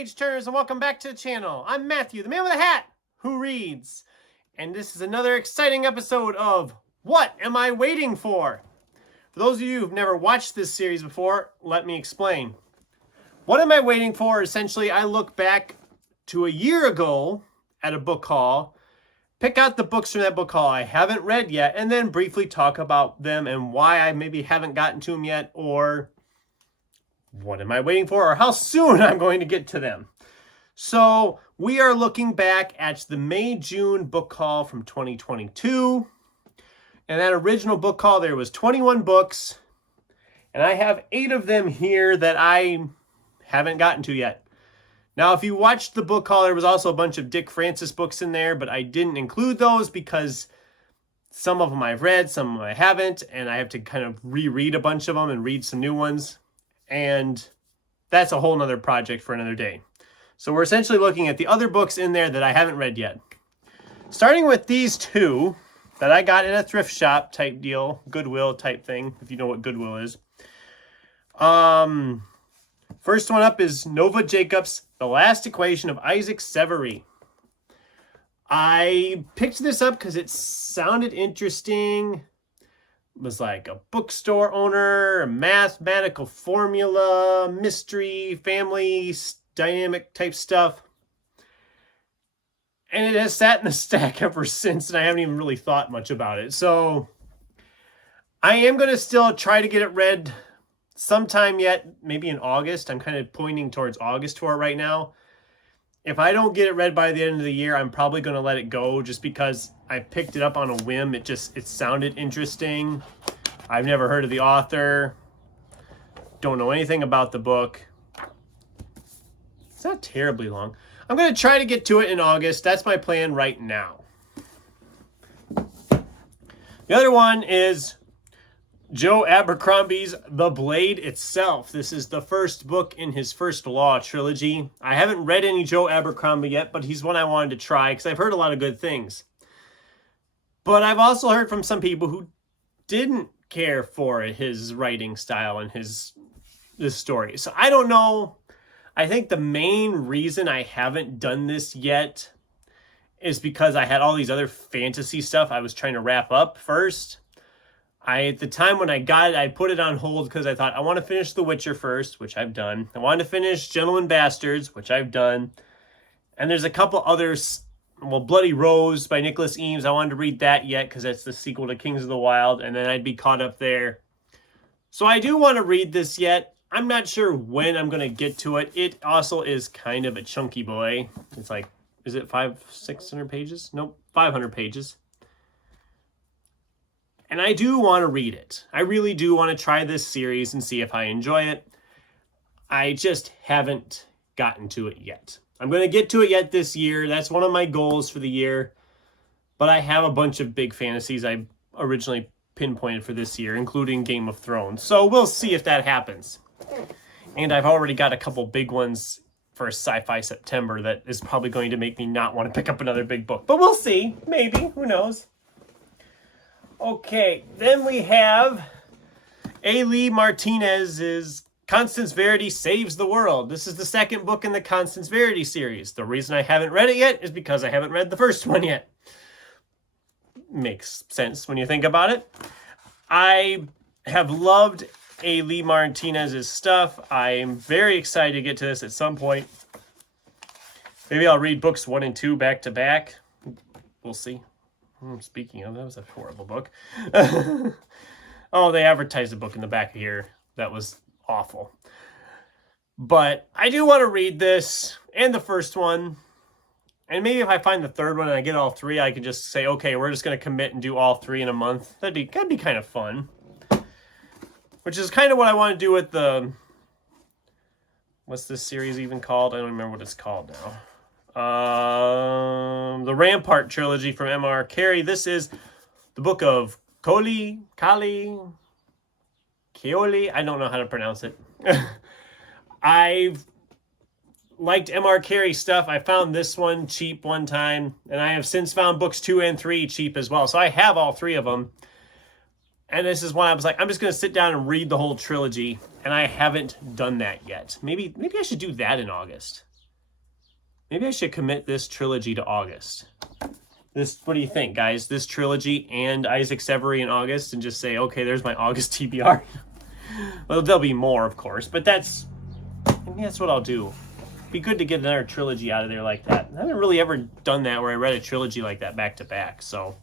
page turners, and welcome back to the channel. I'm Matthew, the man with a hat who reads. And this is another exciting episode of What Am I Waiting For? For those of you who've never watched this series before, let me explain. What am I waiting for? Essentially, I look back to a year ago at a book haul, pick out the books from that book haul I haven't read yet, and then briefly talk about them and why I maybe haven't gotten to them yet, or what am I waiting for, or how soon I'm going to get to them. So we are looking back at the May-June book haul from 2022. And that original book haul, there was 21 books. And I have 8 of them here that I haven't gotten to yet. Now, if you watched the book haul, there was also a bunch of Dick Francis books in there, but I didn't include those because some of them I've read, some of them I haven't, and I have to kind of reread a bunch of them and read some new ones. And that's a whole nother project for another day. So we're essentially looking at the other books in there that I haven't read yet. Starting with these 2 that I got in a thrift shop type deal, Goodwill type thing, if you know what Goodwill is. First one up is Nova Jacobs, The Last Equation of Isaac Severy. I picked this up because it sounded interesting. Was like a bookstore owner, a mathematical formula, mystery, family dynamic type stuff. And it has sat in the stack ever since, and I haven't even really thought much about it. So I am going to still try to get it read sometime yet, maybe in August. I'm kind of pointing towards August for it right now. If I don't get it read by the end of the year, I'm probably going to let it go just because I picked it up on a whim. It sounded interesting. I've never heard of the author. Don't know anything about the book. It's not terribly long. I'm going to try to get to it in August. That's my plan right now. The other one is Joe Abercrombie's The Blade Itself. This is the first book in his First Law trilogy. I haven't read any Joe Abercrombie yet, but he's one I wanted to try because I've heard a lot of good things. But I've also heard from some people who didn't care for his writing style and his story. So I don't know. I think the main reason I haven't done this yet is because I had all these other fantasy stuff I was trying to wrap up first. At the time when I got it, I put it on hold because I thought I want to finish The Witcher first, which I've done. I wanted to finish Gentlemen Bastards, which I've done. And there's a couple others. Well, Bloody Rose by Nicholas Eames. I wanted to read that yet because that's the sequel to Kings of the Wild, and then I'd be caught up there. So I do want to read this yet. I'm not sure when I'm going to get to it. It also is kind of a chunky boy. It's like, is it 600 pages? Nope, 500 pages. And I do want to read it. I really do want to try this series and see if I enjoy it. I just haven't gotten to it yet. I'm going to get to it yet this year. That's one of my goals for the year. But I have a bunch of big fantasies I originally pinpointed for this year, including Game of Thrones. So we'll see if that happens. And I've already got a couple big ones for Sci-Fi September that is probably going to make me not want to pick up another big book. But we'll see. Maybe. Who knows? Okay, then we have A. Lee Martinez's Constance Verity Saves the World. This is the second book in the Constance Verity series. The reason I haven't read it yet is because I haven't read the first one yet. Makes sense when you think about it. I have loved A. Lee Martinez's stuff. I'm very excited to get to this at some point. Maybe I'll read books 1 and 2 back to back. We'll see. Speaking of, that was a horrible book. Oh, they advertised a book in the back here. That was awful. But I do want to read this and the first one. And maybe if I find the third one and I get all 3, I can just say, okay, we're just going to commit and do all 3 in a month. That'd be kind of fun. Which is kind of what I want to do with the... What's this series even called? I don't remember what it's called now. The Rampart trilogy from M.R. Carey. This is the book of Kali, Keoli. I don't know how to pronounce it. I've liked M.R. Carey stuff. I found this one cheap one time, and I have since found books 2 and 3 cheap as well. So I have all 3 of them. And this is one I was like, I'm just going to sit down and read the whole trilogy, and I haven't done that yet. Maybe I should do that in August. Maybe I should commit this trilogy to August. What do you think, guys? This trilogy and Isaac Severy in August, and just say, okay, there's my August TBR. Well, there'll be more, of course, but that's what I'll do. Be good to get another trilogy out of there like that. I haven't really ever done that where I read a trilogy like that back to back. So,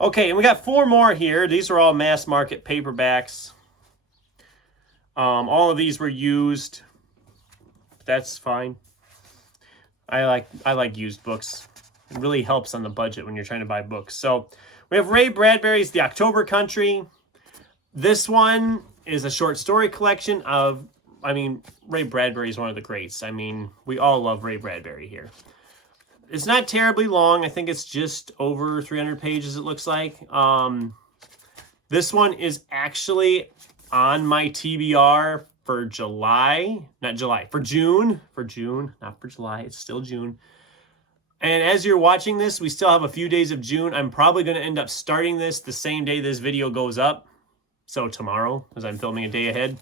okay, and we got 4 more here. These are all mass market paperbacks. All of these were used. That's fine. I like used books. It really helps on the budget when you're trying to buy books. So we have Ray Bradbury's The October Country. This one is a short story collection of, Ray Bradbury is one of the greats. We all love Ray Bradbury here. It's not terribly long. I think it's just over 300 pages, it looks like. This one is actually on my TBR for June. Not for July. It's still June. And as you're watching this, we still have a few days of June. I'm probably going to end up starting this the same day this video goes up. So tomorrow, as I'm filming a day ahead.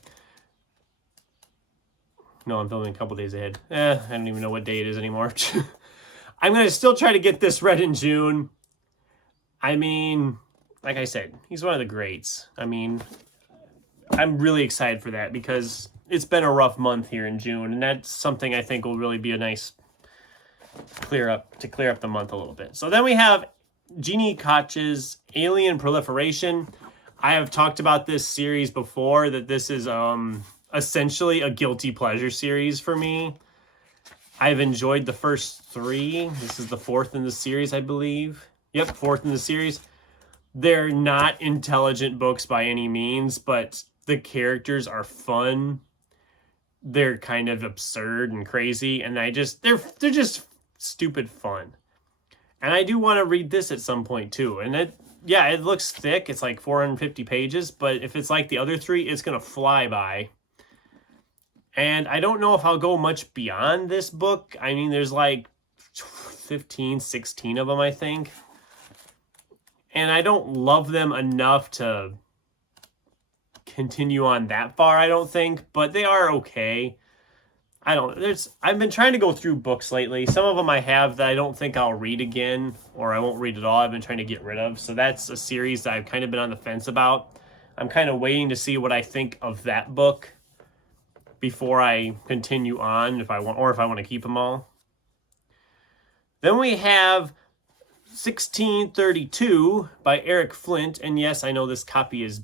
No, I'm filming a couple days ahead. I don't even know what day it is anymore. I'm going to still try to get this read in June. Like I said, he's one of the greats. I'm really excited for that because it's been a rough month here in June, and that's something I think will really be a nice clear up the month a little bit. So then we have Jeannie Koch's Alien Proliferation. I have talked about this series before, that this is essentially a guilty pleasure series for me. I've enjoyed the first 3. This is the 4th in the series, I believe. Yep, 4th in the series. They're not intelligent books by any means, but the characters are fun. They're kind of absurd and crazy, and they're just stupid fun. And I do want to read this at some point too. And it looks thick. It's like 450 pages, but if it's like the other 3, it's going to fly by. And I don't know if I'll go much beyond this book. There's like 15, 16 of them, I think. And I don't love them enough to continue on that far, I don't think, but they are okay. I've been trying to go through books lately. Some of them I have that I don't think I'll read again, or I won't read at all. I've been trying to get rid of. So that's a series that I've kind of been on the fence about. I'm kind of waiting to see what I think of that book before I continue on, if I want to keep them all. Then we have 1632 by Eric Flint. And yes, I know this copy is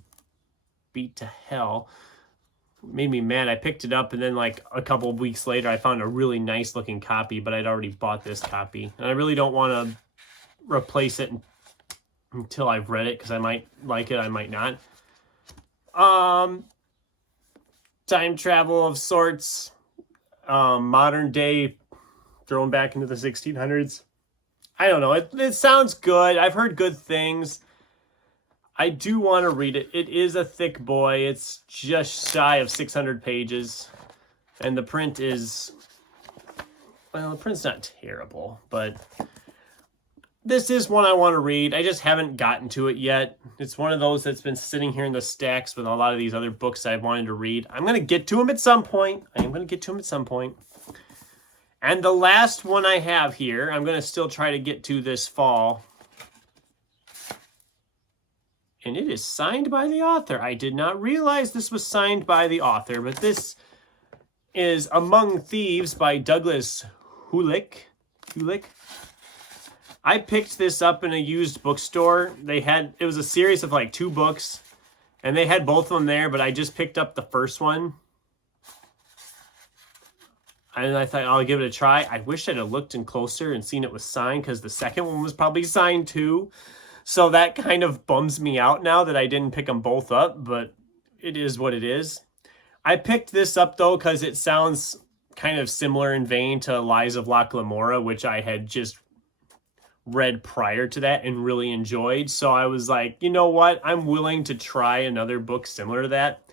beat to hell. It made me mad. I picked it up, and then like a couple of weeks later, I found a really nice looking copy, but I'd already bought this copy. And I really don't want to replace it until I've read it, because I might like it, I might not. Time travel of sorts. Modern day, thrown back into the 1600s. I don't know. It sounds good. I've heard good things. I do want to read it. It is a thick boy. It's just shy of 600 pages. And the print is... Well, the print's not terrible, but... This is one I want to read. I just haven't gotten to it yet. It's one of those that's been sitting here in the stacks with a lot of these other books I've wanted to read. I'm going to get to them at some point. And the last one I have here, I'm going to still try to get to this fall. And it is signed by the author. I did not realize this was signed by the author, but this is Among Thieves by Douglas Hulick. I picked this up in a used bookstore. It was a series of like 2 books, and they had both of them there, but I just picked up the first one. And I thought, I'll give it a try. I wish I'd have looked in closer and seen it was signed, because the second one was probably signed too. So that kind of bums me out now that I didn't pick them both up, but it is what it is. I picked this up, though, because it sounds kind of similar in vein to Lies of La Glamora, which I had just read prior to that and really enjoyed. So I was like, you know what? I'm willing to try another book similar to that.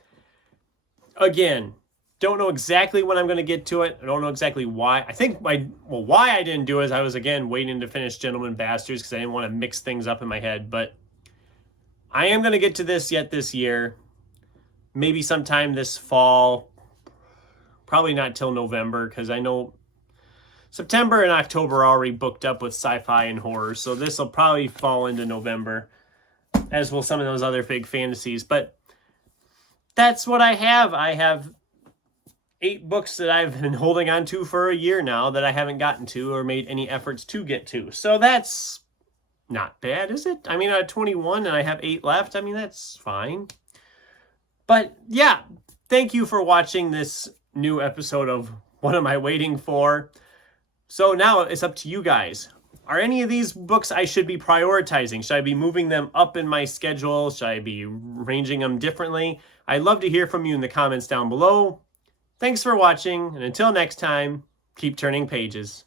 Again, don't know exactly when I'm going to get to it. I don't know exactly why. I think why I didn't do it is I was, again, waiting to finish Gentlemen Bastards because I didn't want to mix things up in my head. But I am going to get to this yet this year. Maybe sometime this fall. Probably not till November, because I know September and October are already booked up with sci-fi and horror, so this will probably fall into November, as will some of those other big fantasies. But that's what I have. I have 8 books that I've been holding on to for a year now that I haven't gotten to or made any efforts to get to. So that's not bad, is it? I mean, out of 21 and I have 8 left. I mean, that's fine. But yeah, thank you for watching this new episode of What Am I Waiting For? So now it's up to you guys. Are any of these books I should be prioritizing? Should I be moving them up in my schedule? Should I be arranging them differently? I'd love to hear from you in the comments down below. Thanks for watching, and until next time, keep turning pages.